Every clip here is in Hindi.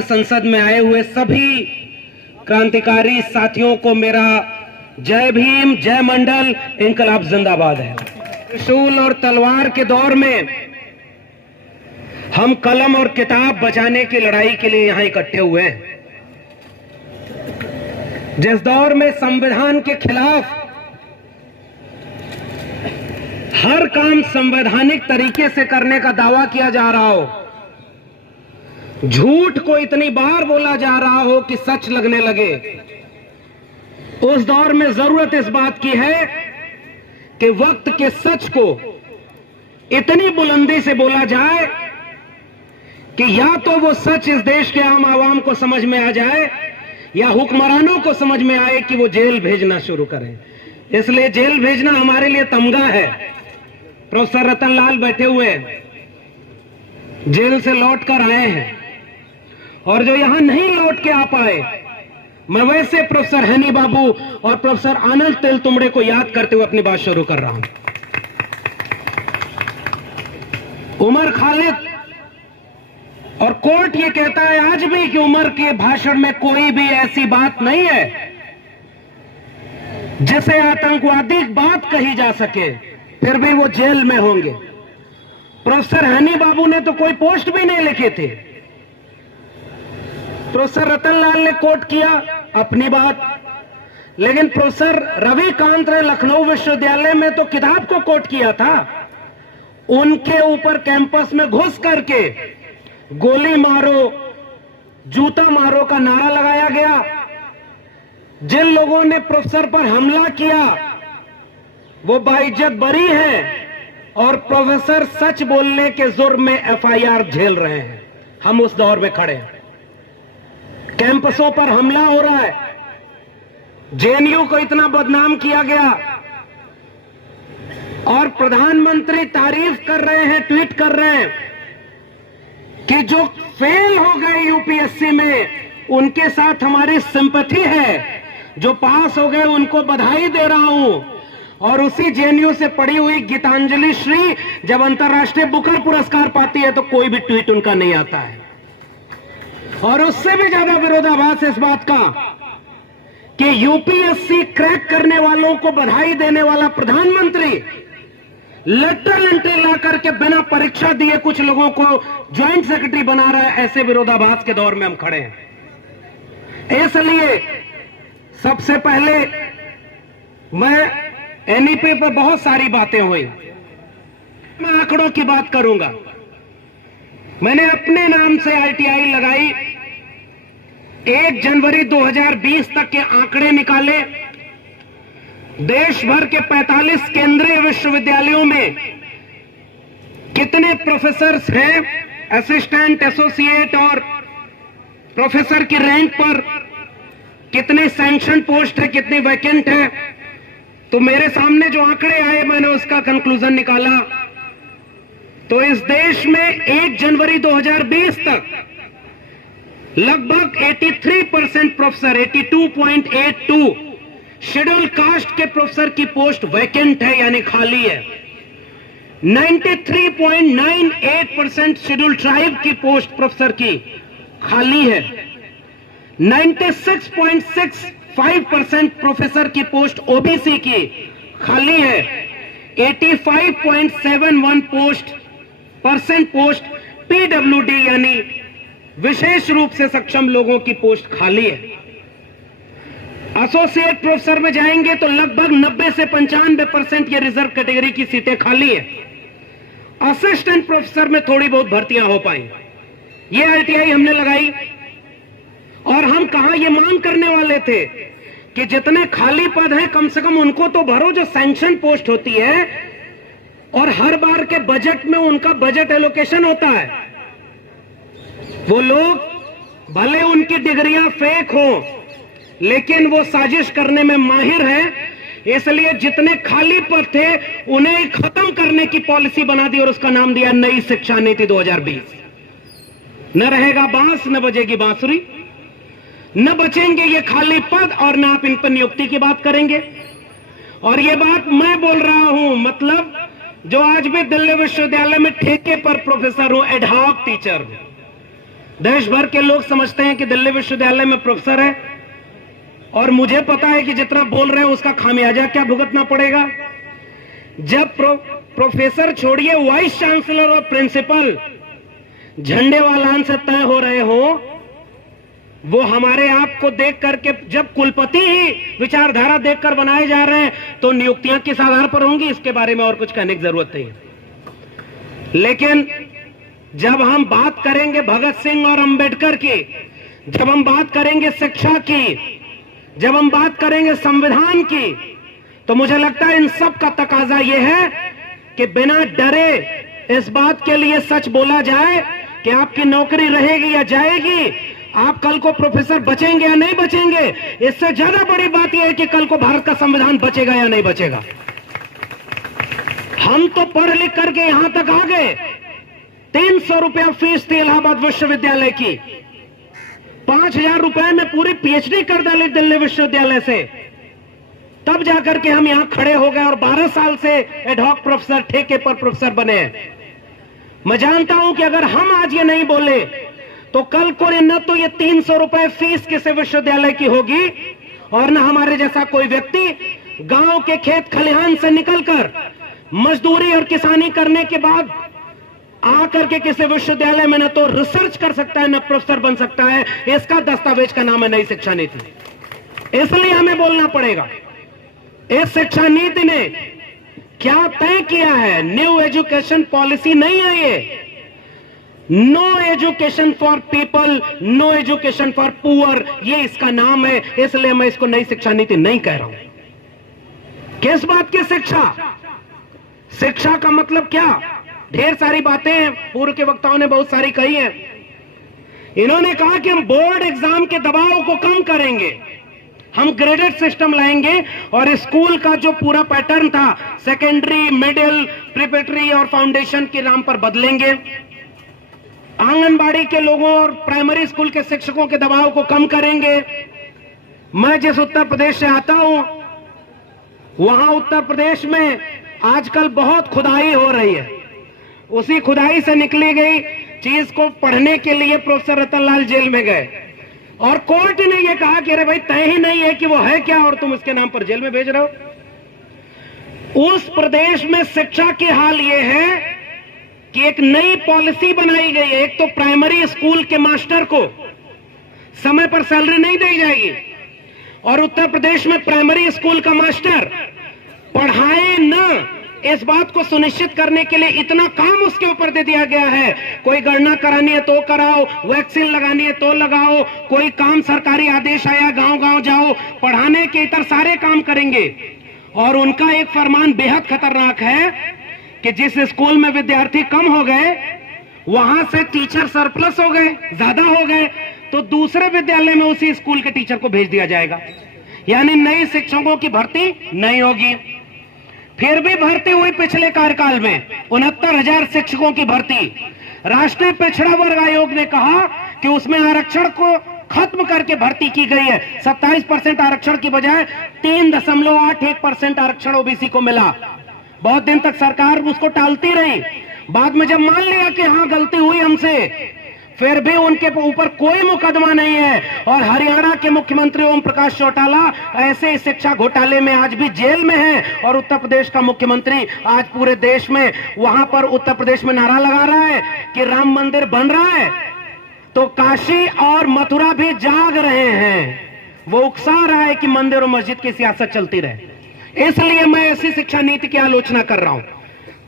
संसद में आए हुए सभी क्रांतिकारी साथियों को मेरा जय भीम, जय मंडल, इंकलाब जिंदाबाद है। त्रिशूल और तलवार के दौर में हम कलम और किताब बचाने की लड़ाई के लिए यहां इकट्ठे हुए हैं। जिस दौर में संविधान के खिलाफ हर काम संवैधानिक तरीके से करने का दावा किया जा रहा हो, झूठ को इतनी बार बोला जा रहा हो कि सच लगने लगे, उस दौर में जरूरत इस बात की है कि वक्त के सच को इतनी बुलंदी से बोला जाए कि या तो वो सच इस देश के आम आवाम को समझ में आ जाए या हुक्मरानों को समझ में आए कि वो जेल भेजना शुरू करें। इसलिए जेल भेजना हमारे लिए तमगा है। प्रोफेसर रतन लाल बैठे हुए हैं, जेल से लौट कर आए हैं, और जो यहां नहीं लौट के आ पाए, मैं वैसे प्रोफेसर हैनी बाबू और प्रोफेसर आनंद तेलतुंबड़े को याद करते हुए अपनी बात शुरू कर रहा हूं। उमर खालिद और कोर्ट ये कहता है आज भी कि उमर के भाषण में कोई भी ऐसी बात नहीं है जिसे आतंकवादी बात कही जा सके, फिर भी वो जेल में होंगे। प्रोफेसर हैनी बाबू ने तो कोई पोस्ट भी नहीं लिखे थे। प्रोफेसर रतन लाल ने कोट किया अपनी बात, लेकिन प्रोफेसर रविकांत ने लखनऊ विश्वविद्यालय में तो किताब को कोट किया था। उनके ऊपर कैंपस में घुस करके गोली मारो, जूता मारो का नारा लगाया गया। जिन लोगों ने प्रोफेसर पर हमला किया वो बाइज्जत बरी है और प्रोफेसर सच बोलने के जुर्म में एफआईआर झेल रहे हैं। हम उस दौर में खड़े हैं। कैंपसों पर हमला हो रहा है, जेएनयू को इतना बदनाम किया गया और प्रधानमंत्री तारीफ कर रहे हैं, ट्वीट कर रहे हैं कि जो फेल हो गए यूपीएससी में उनके साथ हमारी सिंपैथी है, जो पास हो गए उनको बधाई दे रहा हूं। और उसी जेएनयू से पढ़ी हुई गीतांजलि श्री जब अंतर्राष्ट्रीय बुकर पुरस्कार पाती है तो कोई भी ट्वीट उनका नहीं आता है। और उससे भी ज्यादा विरोधाभास इस बात का कि यूपीएससी क्रैक करने वालों को बधाई देने वाला प्रधानमंत्री लेटर एंट्री ला करके बिना परीक्षा दिए कुछ लोगों को ज्वाइंट सेक्रेटरी बना रहा है। ऐसे विरोधाभास के दौर में हम खड़े हैं। इसलिए सबसे पहले मैं एनईपी पर बहुत सारी बातें हुई, मैं आंकड़ों की बात करूंगा। मैंने अपने नाम से आईटीआई लगाई, 1 जनवरी 2020 तक के आंकड़े निकाले। देश भर के 45 केंद्रीय विश्वविद्यालयों में कितने प्रोफेसर्स हैं, असिस्टेंट, एसोसिएट और प्रोफेसर की रैंक पर कितने सैंक्शन पोस्ट है, कितने वैकेंट है। तो मेरे सामने जो आंकड़े आए मैंने उसका कंक्लूजन निकाला। तो इस देश में 1 जनवरी 2020 तक लगभग 83% प्रोफेसर, 82.82 शेड्यूल कास्ट के प्रोफेसर की पोस्ट वैकेंट है, यानी खाली है। 93.98% शेड्यूल ट्राइब की पोस्ट प्रोफेसर की खाली है। 96.65% प्रोफेसर की पोस्ट ओबीसी की खाली है। 85.71% पोस्ट पीडब्ल्यूडी यानी विशेष रूप से सक्षम लोगों की पोस्ट खाली है। एसोसिएट प्रोफेसर में जाएंगे तो लगभग 90 से 95% ये रिजर्व कैटेगरी की सीटें खाली है। असिस्टेंट प्रोफेसर में थोड़ी बहुत भर्तियां हो पाई। ये आईटीआई हमने लगाई और हम कहां ये मांग करने वाले थे कि जितने खाली पद हैं कम से कम उनको तो भरो, जो सैंक्शन पोस्ट होती है और हर बार के बजट में उनका बजट एलोकेशन होता है। वो लोग भले उनकी डिग्रियां फेक हो लेकिन वो साजिश करने में माहिर है, इसलिए जितने खाली पद थे उन्हें खत्म करने की पॉलिसी बना दी और उसका नाम दिया नई शिक्षा नीति 2020। न रहेगा बांस न बजेगी बांसुरी, न बचेंगे ये खाली पद और न आप इन पर नियुक्ति की बात करेंगे। और ये बात मैं बोल रहा हूं, मतलब जो आज भी दिल्ली विश्वविद्यालय में ठेके पर प्रोफेसर हूं, एडहॉक टीचर हूं, देश भर के लोग समझते हैं कि दिल्ली विश्वविद्यालय में प्रोफेसर है, और मुझे पता है कि जितना बोल रहे हैं उसका खामियाजा क्या भुगतना पड़ेगा। जब प्रोफेसर छोड़िए, वाइस चांसलर और प्रिंसिपल झंडेवालान से तय हो रहे हो, वो हमारे आप को देख करके, जब कुलपति ही विचारधारा देखकर बनाए जा रहे हैं तो नियुक्तियां किस आधार पर होंगी, इसके बारे में और कुछ कहने की जरूरत नहीं है। लेकिन जब हम बात करेंगे भगत सिंह और अंबेडकर की, जब हम बात करेंगे शिक्षा की, जब हम बात करेंगे संविधान की, तो मुझे लगता है इन सब का तकाजा यह है कि बिना डरे इस बात के लिए सच बोला जाए कि आपकी नौकरी रहेगी या जाएगी, आप कल को प्रोफेसर बचेंगे या नहीं बचेंगे। इससे ज्यादा बड़ी बात यह है कि कल को भारत का संविधान बचेगा या नहीं बचेगा। हम तो पढ़ लिख करके यहां तक आ गए, 300 रुपया फीस थी इलाहाबाद विश्वविद्यालय की, 5,000 रुपए में पूरी पीएचडी कर डाली दिल्ली विश्वविद्यालय से, तब जाकर के हम यहां खड़े हो गए और 12 साल से एडहॉक प्रोफेसर, ठेके पर प्रोफेसर बने हैं। मैं जानता हूं कि अगर हम आज ये नहीं बोले तो कल को न तो ये 300 रुपए फीस किसी विश्वविद्यालय की होगी, और न हमारे जैसा कोई व्यक्ति गांव के खेत खलिहान से निकलकर मजदूरी और किसानी करने के बाद आकर के किसी विश्वविद्यालय में न तो रिसर्च कर सकता है, न प्रोफेसर बन सकता है। इसका दस्तावेज का नाम है नई शिक्षा नीति। इसलिए हमें बोलना पड़ेगा, इस शिक्षा नीति ने क्या तय किया है। न्यू एजुकेशन पॉलिसी नहीं है ये। No education for people, no education for poor, ये इसका नाम है। इसलिए मैं इसको नई शिक्षा नीति नहीं कह रहा हूं। किस बात की शिक्षा? शिक्षा का मतलब क्या? ढेर सारी बातें हैं, पूर्व के वक्ताओं ने बहुत सारी कही हैं। इन्होंने कहा कि हम बोर्ड एग्जाम के दबाव को कम करेंगे, हम ग्रेडेड सिस्टम लाएंगे और स्कूल का जो पूरा पैटर्न था सेकेंडरी, मिडिल, प्रिपरेटरी और फाउंडेशन के नाम पर बदलेंगे। आंगनबाड़ी के लोगों और प्राइमरी स्कूल के शिक्षकों के दबाव को कम करेंगे। मैं जिस उत्तर प्रदेश से आता हूं, वहां उत्तर प्रदेश में आजकल बहुत खुदाई हो रही है। उसी खुदाई से निकली गई चीज को पढ़ने के लिए प्रोफेसर रतनलाल जेल में गए और कोर्ट ने यह कहा कि अरे भाई तय ही नहीं है कि वो है क्या और तुम इसके नाम पर जेल में भेज रहे हो। उस प्रदेश में शिक्षा की हाल यह है कि एक नई पॉलिसी बनाई गई है। एक तो प्राइमरी स्कूल के मास्टर को समय पर सैलरी नहीं दी जाएगी, और उत्तर प्रदेश में प्राइमरी स्कूल का मास्टर पढ़ाए न, इस बात को सुनिश्चित करने के लिए इतना काम उसके ऊपर दे दिया गया है। कोई गणना करानी है तो कराओ, वैक्सीन लगानी है तो लगाओ, कोई काम सरकारी आदेश आया गांव गांव जाओ, पढ़ाने के इतर सारे काम करेंगे। और उनका एक फरमान बेहद खतरनाक है कि जिस स्कूल में विद्यार्थी कम हो गए वहां से टीचर सरप्लस हो गए, ज्यादा हो गए, तो दूसरे विद्यालय में उसी स्कूल के टीचर को भेज दिया जाएगा। यानी नई शिक्षकों की भर्ती नहीं होगी। फिर भी भर्ती हुई पिछले कार्यकाल में 69,000 शिक्षकों की भर्ती। राष्ट्रीय पिछड़ा वर्ग आयोग ने कहा कि उसमें आरक्षण को खत्म करके भर्ती की गई है। 27% आरक्षण की बजाय 3.81% आरक्षण ओबीसी को मिला। बहुत दिन तक सरकार उसको टालती रही। बाद में जब मान लिया कि हाँ गलती हुई हमसे, फिर भी उनके ऊपर कोई मुकदमा नहीं है। और हरियाणा के मुख्यमंत्री ओम प्रकाश चौटाला ऐसे शिक्षा घोटाले में आज भी जेल में है, और उत्तर प्रदेश का मुख्यमंत्री आज पूरे देश में वहां पर उत्तर प्रदेश में नारा लगा रहा है कि राम मंदिर बन रहा है तो काशी और मथुरा भी जाग रहे हैं। वो उकसा रहा है कि मंदिर और मस्जिद की सियासत चलती रहे। इसलिए मैं ऐसी शिक्षा नीति की आलोचना कर रहा हूं।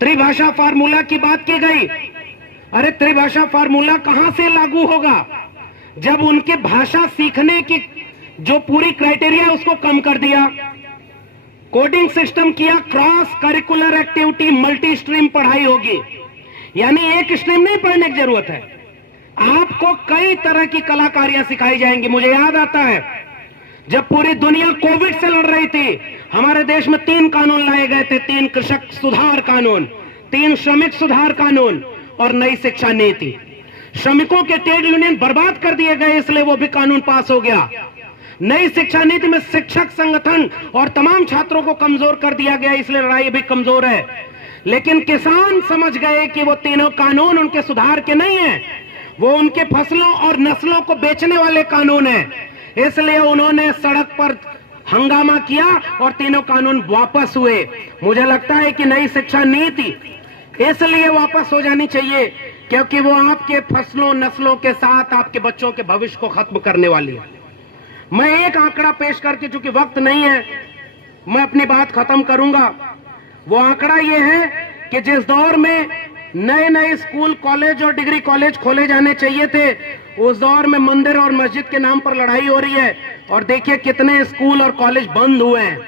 त्रिभाषा फार्मूला की बात की गई। अरे त्रिभाषा फार्मूला कहां से लागू होगा जब उनके भाषा सीखने की जो पूरी क्राइटेरिया उसको कम कर दिया, कोडिंग सिस्टम किया, cross curricular activity, multi stream पढ़ाई होगी। यानी एक स्ट्रीम नहीं पढ़ने की जरूरत है, आपको कई तरह की कलाकारियां सिखाई जाएंगी। मुझे याद आता है जब पूरी दुनिया कोविड से लड़ रही थी, हमारे देश में 3 कानून लाए गए थे। 3 कृषक सुधार कानून, 3 श्रमिक सुधार कानून और नई शिक्षा नीति। श्रमिकों के ट्रेड यूनियन बर्बाद कर दिए गए, इसलिए वो भी कानून पास हो गया। नई शिक्षा नीति में शिक्षक संगठन और तमाम छात्रों को कमजोर कर दिया गया, इसलिए लड़ाई भी कमजोर है। लेकिन किसान समझ गए कि वो तीनों कानून उनके सुधार के नहीं है, वो उनके फसलों और नस्लों को बेचने वाले कानून है। इसलिए उन्होंने सड़क पर हंगामा किया और तीनों कानून वापस हुए। मुझे लगता है कि नई शिक्षा नीति इसलिए वापस हो जानी चाहिए क्योंकि वो आपके फसलों नस्लों के साथ आपके बच्चों के भविष्य को खत्म करने वाली है। मैं एक आंकड़ा पेश करके, चूंकि वक्त नहीं है, मैं अपनी बात खत्म करूंगा। वो आंकड़ा ये है कि जिस दौर में नए नए स्कूल कॉलेज और डिग्री कॉलेज खोले जाने चाहिए थे, उस दौर में मंदिर और मस्जिद के नाम पर लड़ाई हो रही है। और देखिए कितने स्कूल और कॉलेज बंद हुए हैं।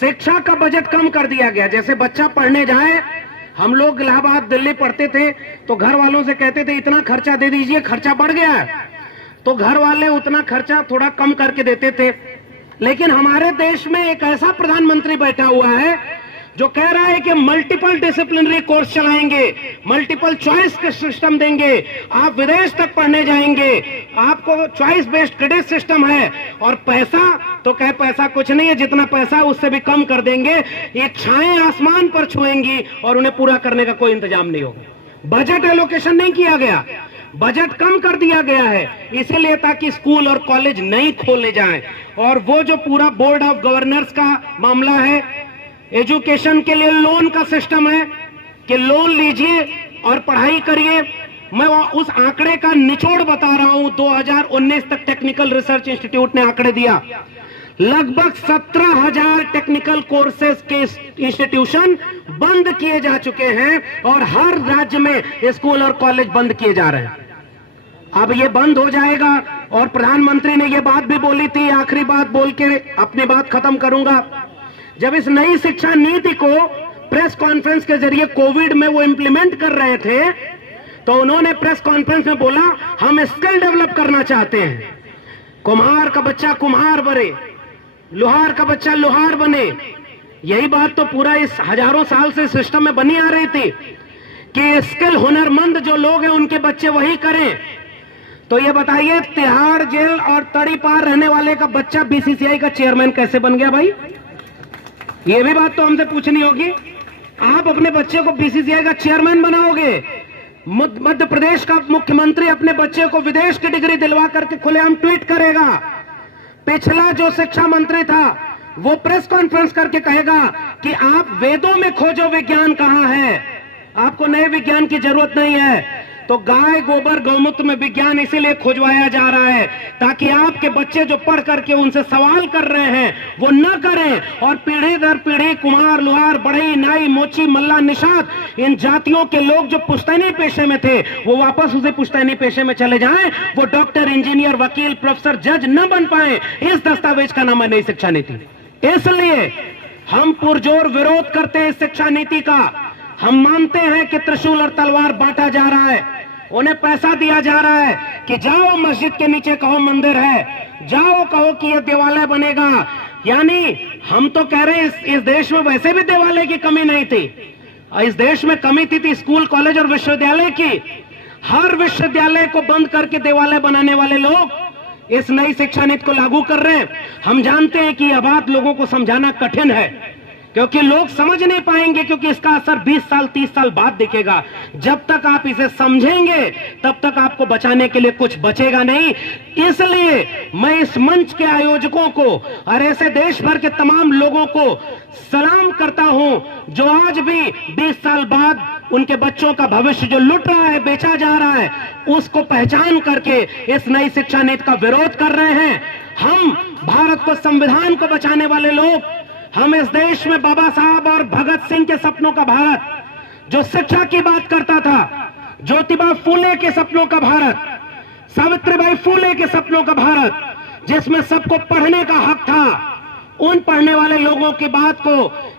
शिक्षा का बजट कम कर दिया गया। जैसे बच्चा पढ़ने जाए, हम लोग इलाहाबाद दिल्ली पढ़ते थे तो घर वालों से कहते थे इतना खर्चा दे दीजिए, खर्चा बढ़ गया है, तो घर वाले उतना खर्चा थोड़ा कम करके देते थे। लेकिन हमारे देश में एक ऐसा प्रधानमंत्री बैठा हुआ है जो कह रहा है कि मल्टीपल डिसिप्लिनरी कोर्स चलाएंगे, मल्टीपल चॉइस के सिस्टम देंगे, आप विदेश तक पढ़ने जाएंगे, आपको चॉइस बेस्ड क्रेडिट सिस्टम है, और पैसा तो कहे पैसा कुछ नहीं है, जितना पैसा है उससे भी कम कर देंगे। ये छाएं आसमान पर छुएंगी और उन्हें पूरा करने का कोई इंतजाम नहीं होगा। बजट एलोकेशन नहीं किया गया, बजट कम कर दिया गया है, इसीलिए ताकि स्कूल और कॉलेज नहीं खोले जाएं। और वो जो पूरा बोर्ड ऑफ गवर्नर्स का मामला है, एजुकेशन के लिए लोन का सिस्टम है कि लोन लीजिए और पढ़ाई करिए। मैं उस आंकड़े का निचोड़ बता रहा हूं। 2019 तक टेक्निकल रिसर्च इंस्टीट्यूट ने आंकड़े दिया, लगभग 17,000 टेक्निकल कोर्सेज के इंस्टीट्यूशन बंद किए जा चुके हैं और हर राज्य में स्कूल और कॉलेज बंद किए जा रहे हैं। अब ये बंद हो जाएगा। और प्रधानमंत्री ने ये बात भी बोली थी, आखिरी बात बोल के अपनी बात खत्म करूंगा। जब इस नई शिक्षा नीति को प्रेस कॉन्फ्रेंस के जरिए कोविड में वो इंप्लीमेंट कर रहे थे, तो उन्होंने प्रेस कॉन्फ्रेंस में बोला हम स्किल डेवलप करना चाहते हैं, कुम्हार का बच्चा कुम्हार बने, लोहार का बच्चा लोहार बने। यही बात तो पूरा इस हजारों साल से सिस्टम में बनी आ रही थी कि स्किल हुनरमंद जो लोग हैं उनके बच्चे वही करें। तो ये बताइए, तिहाड़ जेल और तड़ी पार रहने वाले का बच्चा बीसीसीआई का चेयरमैन कैसे बन गया भाई? ये भी बात तो हमसे पूछनी होगी। आप अपने बच्चे को बीसीसीआई का चेयरमैन बनाओगे, मध्य प्रदेश का मुख्यमंत्री अपने बच्चे को विदेश की डिग्री दिलवा करके खुलेआम ट्वीट करेगा। पिछला जो शिक्षा मंत्री था वो प्रेस कॉन्फ्रेंस करके कहेगा कि आप वेदों में खोजो विज्ञान कहां है, आपको नए विज्ञान की जरूरत नहीं है। तो गाय गोबर गौमूत्र में विज्ञान इसीलिए खोजवाया जा रहा है ताकि आपके बच्चे जो पढ़ करके उनसे सवाल कर रहे हैं वो न करें, और पीढ़ी दर पीढ़ी कुम्हार लोहार बढ़ई नाई मोची मल्ला निषाद इन जातियों के लोग जो पुश्तैनी पेशे में थे वो वापस उसे पुश्तैनी पेशे में चले जाएं, वो डॉक्टर इंजीनियर वकील प्रोफेसर जज न बन पाए। इस दस्तावेज का नाम है नई शिक्षा नीति। इसलिए हम पुरजोर विरोध करते हैं इस शिक्षा नीति का। हम मानते हैं कि त्रिशूल और तलवार बांटा जा रहा है, उन्हें पैसा दिया जा रहा है कि जाओ मस्जिद के नीचे कहो मंदिर है, जाओ कहो कि यह देवालय बनेगा। यानी हम तो कह रहे हैं इस देश में वैसे भी देवालय की कमी नहीं थी, इस देश में कमी थी स्कूल कॉलेज और विश्वविद्यालय की। हर विश्वविद्यालय को बंद करके देवालय बनाने वाले लोग इस नई शिक्षा नीति को लागू कर रहे हैं। हम जानते हैं कि यह बात लोगों को समझाना कठिन है क्योंकि लोग समझ नहीं पाएंगे, क्योंकि इसका असर 20 साल 30 साल बाद दिखेगा। जब तक आप इसे समझेंगे तब तक आपको बचाने के लिए कुछ बचेगा नहीं। इसलिए मैं इस मंच के आयोजकों को और ऐसे देश भर के तमाम लोगों को सलाम करता हूं जो आज भी 20 साल बाद उनके बच्चों का भविष्य जो लुट रहा है, बेचा जा रहा है, उसको पहचान करके इस नई शिक्षा नीति का विरोध कर रहे हैं। हम भारत को, संविधान को बचाने वाले लोग, हम इस देश में बाबा साहब और भगत सिंह के सपनों का भारत, जो शिक्षा की बात करता था, ज्योतिबा फूले के सपनों का भारत, सावित्रीबाई फूले के सपनों का भारत, जिसमें सबको पढ़ने का हक था, उन पढ़ने वाले लोगों की बात को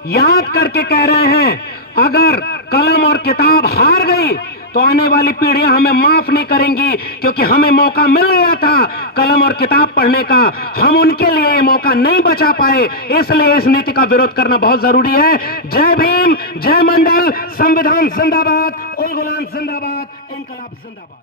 याद करके कह रहे हैं अगर कलम और किताब हार गई तो आने वाली पीढ़ियां हमें माफ नहीं करेंगी, क्योंकि हमें मौका मिल रहा था कलम और किताब पढ़ने का, हम उनके लिए ये मौका नहीं बचा पाए। इसलिए इस नीति का विरोध करना बहुत जरूरी है। जय भीम, जय मंडल, संविधान जिंदाबाद, उल गुलाम जिंदाबाद, इनकलाब जिंदाबाद।